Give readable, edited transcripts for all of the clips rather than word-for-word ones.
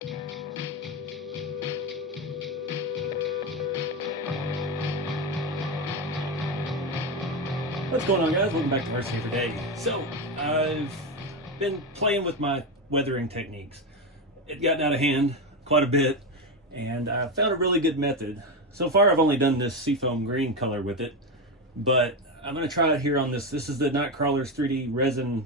What's going on, guys? Welcome back to Varsity for Day. So, I've been playing with my weathering techniques. It got out of hand quite a bit, and I found a really good method. So far, I've only done this seafoam green color with it, but I'm going to try it here on this. This is the Nightcrawler's 3D resin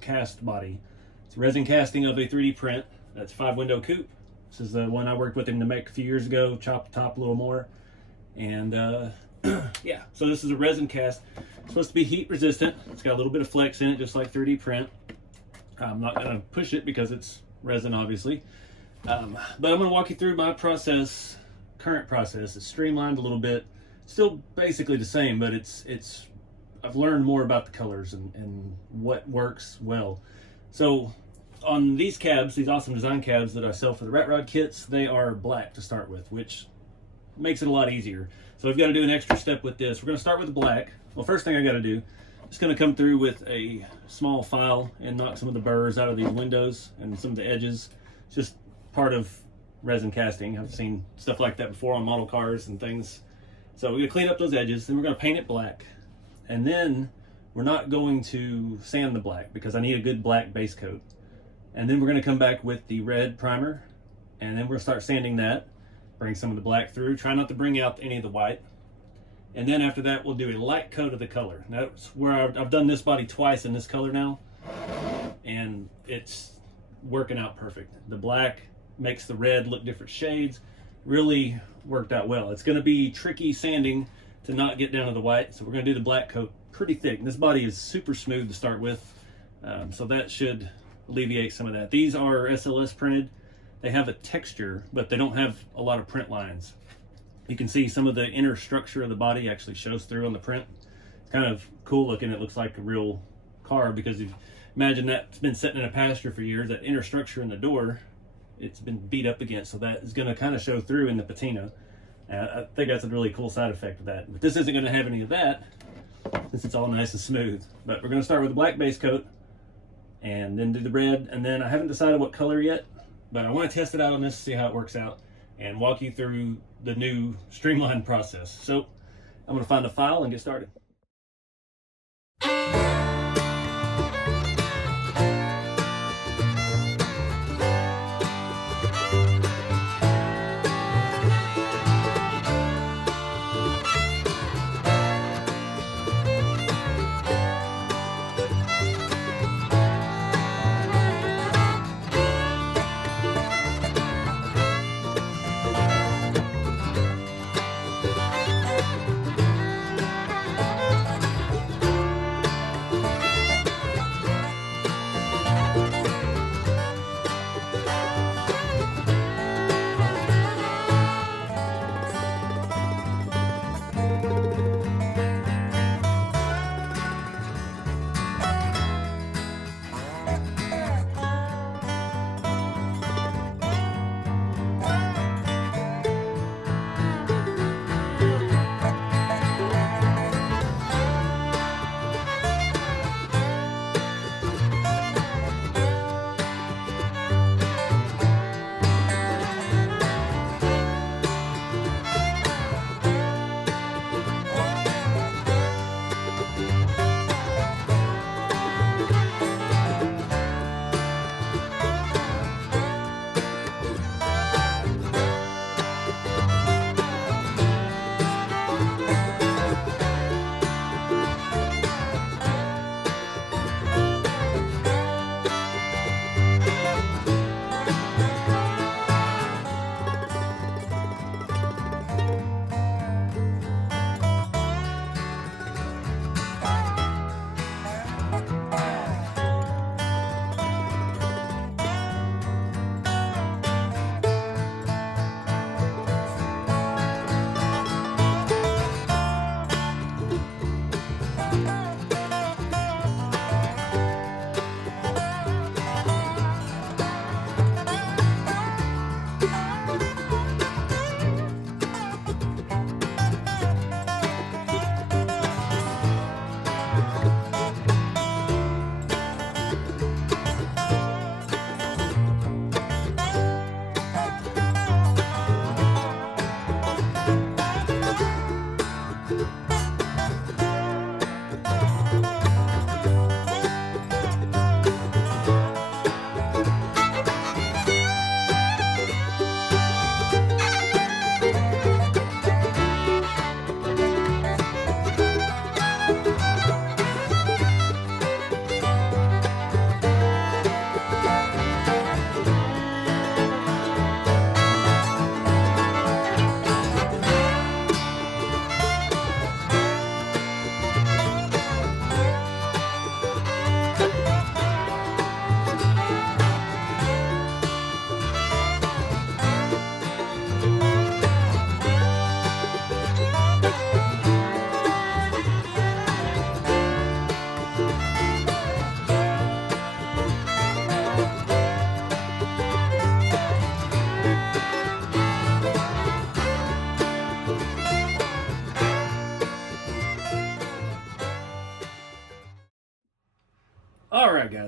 cast body. It's resin casting of a 3D print. That's 5-window coupe. This is the one I worked with him to make a few years ago. Chopped the top a little more, and yeah, so this is a resin cast. It's supposed to be heat resistant. It's got a little bit of flex in it, just like 3D print. I'm not going to push it because it's resin, obviously. But I'm going to walk you through my process, current process. It's streamlined a little bit. Still basically the same, but I've learned more about the colors and what works well. So on these cabs, these awesome design cabs that I sell for the rat rod kits, they are black to start with, which makes it a lot easier. So we've got to do an extra step with this. We're going to start with the black. Well, first thing I got to do, just going to come through with a small file and knock some of the burrs out of these windows and some of the edges. It's just part of resin casting. I've seen stuff like that before on model cars and things. So we're going to clean up those edges, then we're going to paint it black. And then we're not going to sand the black because I need a good black base coat. And then we're going to come back with the red primer, and then we're going to start sanding that. Bring some of the black through. Try not to bring out any of the white. And then after that, we'll do a light coat of the color. That's where I've done this body twice in this color now, and it's working out perfect. The black makes the red look different shades. Really worked out well. It's going to be tricky sanding to not get down to the white, so we're going to do the black coat pretty thick. This body is super smooth to start with, so that should alleviate some of that. These are SLS printed. They have a texture, but they don't have a lot of print lines. You can see some of the inner structure of the body actually shows through on the print. It's kind of cool looking. It looks like a real car because if you imagine that's been sitting in a pasture for years, that inner structure in the door, it's been beat up against, so that is going to kind of show through in the patina. I think that's a really cool side effect of that. But this isn't going to have any of that since it's all nice and smooth. But we're going to start with the black base coat and then do the red, and then I haven't decided what color yet. But I want to test it out on this, see how it works out, and walk you through the new streamlined process. So I'm going to find a file and get started.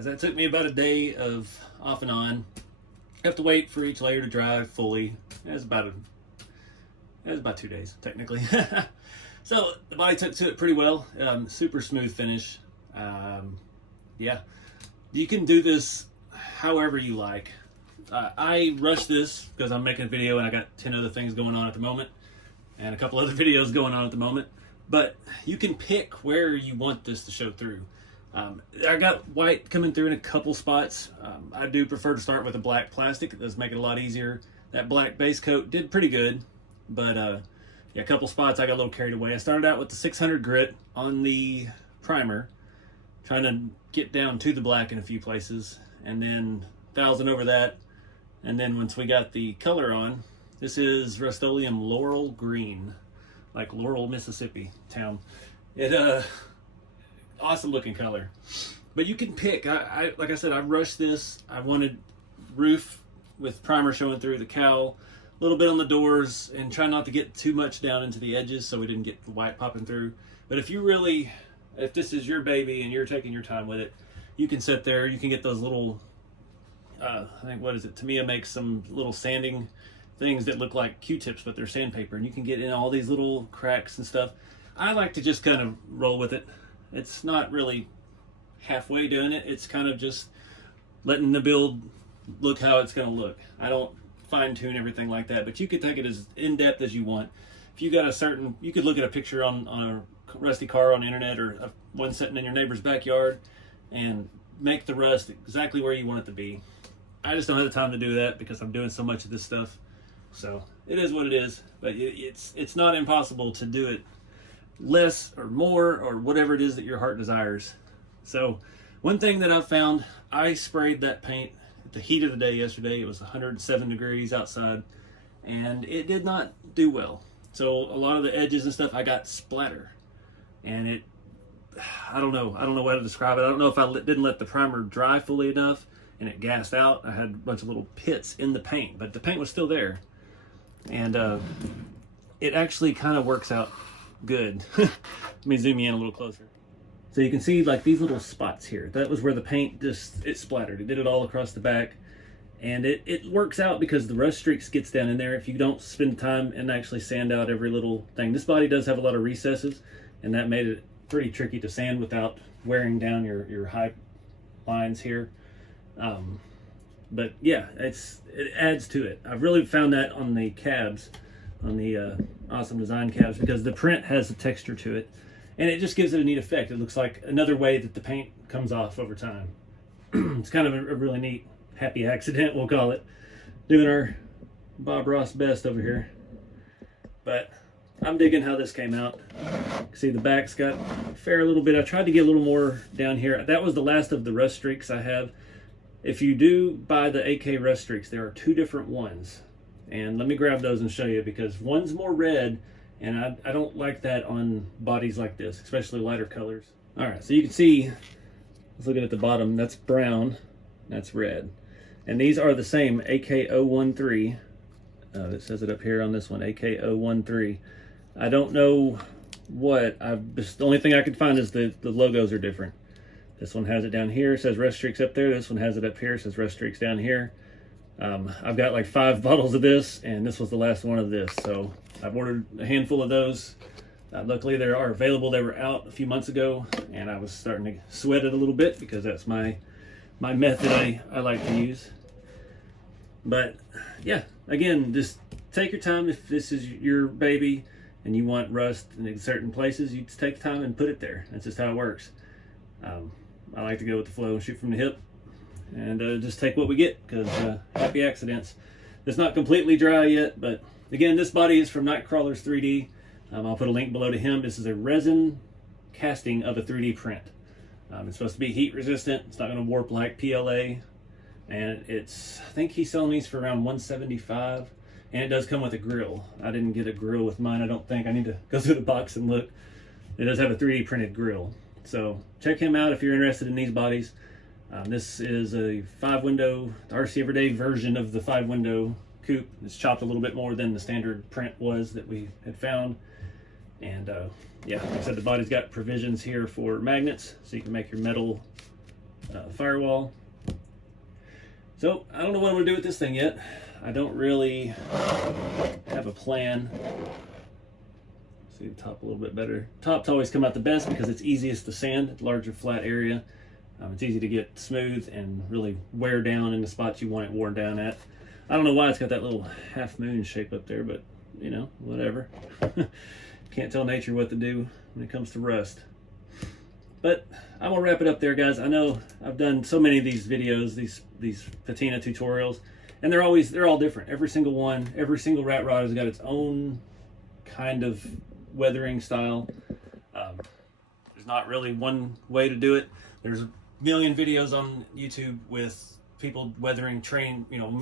That took me about a day of off and on. I have to wait for each layer to dry fully. It was about 2 days technically. So the body took to it pretty well. Super smooth finish. Yeah, you can do this however you like. I rushed this because I'm making a video and I got 10 other things going on at the moment and a couple other videos going on at the moment. But you can pick where you want this to show through. I got white coming through in a couple spots. I do prefer to start with a black plastic. It does make it a lot easier. That black base coat did pretty good, but yeah, a couple spots I got a little carried away. I started out with the 600 grit on the primer, trying to get down to the black in a few places, and then 1,000 over that. And then once we got the color on, this is Rust-Oleum Laurel Green, like Laurel, Mississippi town. It awesome looking color. But you can pick. I like I said, I rushed this. I wanted roof with primer showing through, the cowl, a little bit on the doors, and try not to get too much down into the edges so we didn't get the white popping through. But if this is your baby and you're taking your time with it, you can sit there. You can get those little, I think, what is it? Tamiya makes some little sanding things that look like Q-tips, but they're sandpaper, and you can get in all these little cracks and stuff. I like to just kind of roll with it. It's not really halfway doing it. It's kind of just letting the build look how it's going to look. I don't fine tune everything like that, but you could take it as in depth as you want. If you got you could look at a picture on a rusty car on the internet or one sitting in your neighbor's backyard and make the rust exactly where you want it to be. I just don't have the time to do that because I'm doing so much of this stuff. So it is what it is, but it's not impossible to do it less or more or whatever it is that your heart desires. So one thing that I've found, I sprayed that paint at the heat of the day yesterday. It was 107 degrees outside and it did not do well. So a lot of the edges and stuff, I got splatter, and I don't know how to describe it. I don't know if I didn't let the primer dry fully enough and it gassed out. I had a bunch of little pits in the paint, but the paint was still there. And it actually kind of works out good. Let me zoom you in a little closer. So you can see like these little spots here. That was where the paint it splattered. It did it all across the back. And it works out because the rust streaks gets down in there if you don't spend time and actually sand out every little thing. This body does have a lot of recesses, and that made it pretty tricky to sand without wearing down your high lines here. But yeah, it adds to it. I've really found that on the cabs, on the Awesome Design cabs, because the print has a texture to it, and it just gives it a neat effect. It looks like another way that the paint comes off over time. It's kind of a really neat happy accident, we'll call it. Doing our Bob Ross best over here. But I'm digging how this came out. See, the back's got a fair little bit. I tried to get a little more down here. That was the last of the rust streaks I have. If you do buy the AK rust streaks, there are 2 different ones. And let me grab those and show you, because one's more red, and I don't like that on bodies like this, especially lighter colors. All right, so you can see, let's look at the bottom, that's brown, that's red. And these are the same, AK013. It says it up here on this one, AK013. I don't know what, the only thing I could find is the logos are different. This one has it down here, says rust streaks up there. This one has it up here, says rust streaks down here. I've got like 5 bottles of this, and this was the last one of this. So I've ordered a handful of those. Luckily they are available. They were out a few months ago, and I was starting to sweat it a little bit because that's my method I like to use. But yeah, again, just take your time. If this is your baby and you want rust in certain places, you just take time and put it there. That's just how it works. I like to go with the flow and shoot from the hip, and just take what we get, because happy accidents. It's not completely dry yet, but again, this body is from Nightcrawler's 3D. I'll put a link below to him. This is a resin casting of a 3D print. It's supposed to be heat resistant. It's not going to warp like PLA. And I think he's selling these for around $175. And it does come with a grill. I didn't get a grill with mine, I don't think. I need to go through the box and look. It does have a 3D printed grill. So check him out if you're interested in these bodies. This is a 5-window, RC Everyday version of the 5-window coupe. It's chopped a little bit more than the standard print was that we had found. And yeah, like I said, the body's got provisions here for magnets, so you can make your metal firewall. So I don't know what I'm gonna do with this thing yet. I don't really have a plan. See the top a little bit better. Tops always come out the best because it's easiest to sand, larger flat area. It's easy to get smooth and really wear down in the spots you want it worn down at. I don't know why it's got that little half moon shape up there, but you know, whatever. Can't tell nature what to do when it comes to rust. But I'm gonna wrap it up there, guys. I know I've done so many of these videos, these patina tutorials, and they're all different. Every single one, every single rat rod has got its own kind of weathering style. There's not really one way to do it. There's a million videos on YouTube with people weathering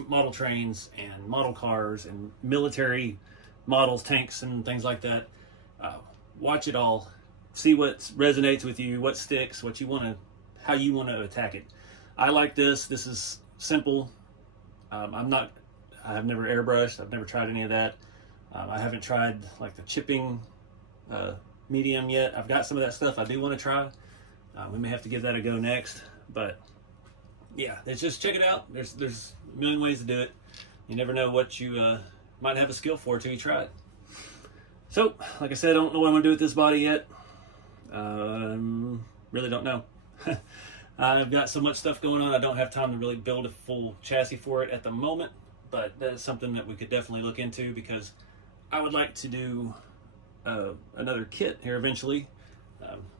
model trains and model cars and military models, tanks and things like that. Watch it all. See what resonates with you, what sticks, how you want to attack it. I like this. This is simple. I've never airbrushed. I've never tried any of that. I haven't tried like the chipping medium yet. I've got some of that stuff I do want to try. We may have to give that a go next, but yeah, it's just check it out. There's a million ways to do it. You never know what you might have a skill for till you try it. So, like I said, I don't know what I'm gonna do with this body yet. Really don't know. I've got so much stuff going on, I don't have time to really build a full chassis for it at the moment, but that's something that we could definitely look into because I would like to do another kit here eventually.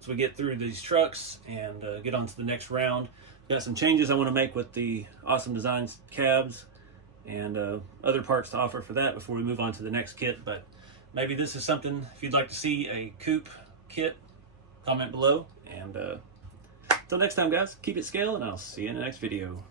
So we get through these trucks and get on to the next round. Got some changes I want to make with the Awesome Designs cabs and other parts to offer for that before we move on to the next kit. But maybe this is something, if you'd like to see a coupe kit, comment below. And until next time, guys, keep it scale, and I'll see you in the next video.